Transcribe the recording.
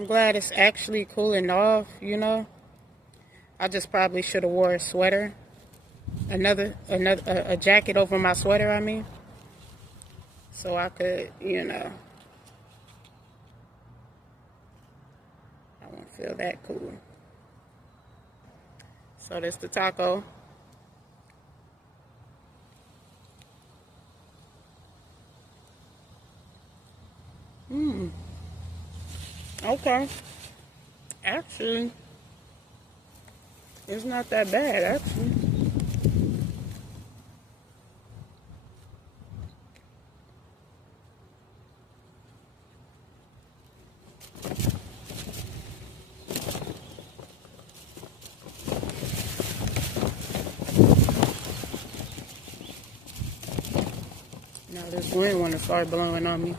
I'm glad it's actually cooling off, you know. I just probably should have wore a sweater. A jacket over my sweater, I mean. So I could, you know, I won't feel that cool. So that's the taco. Okay. Actually, it's not that bad, actually. Now this wind want to start blowing on me.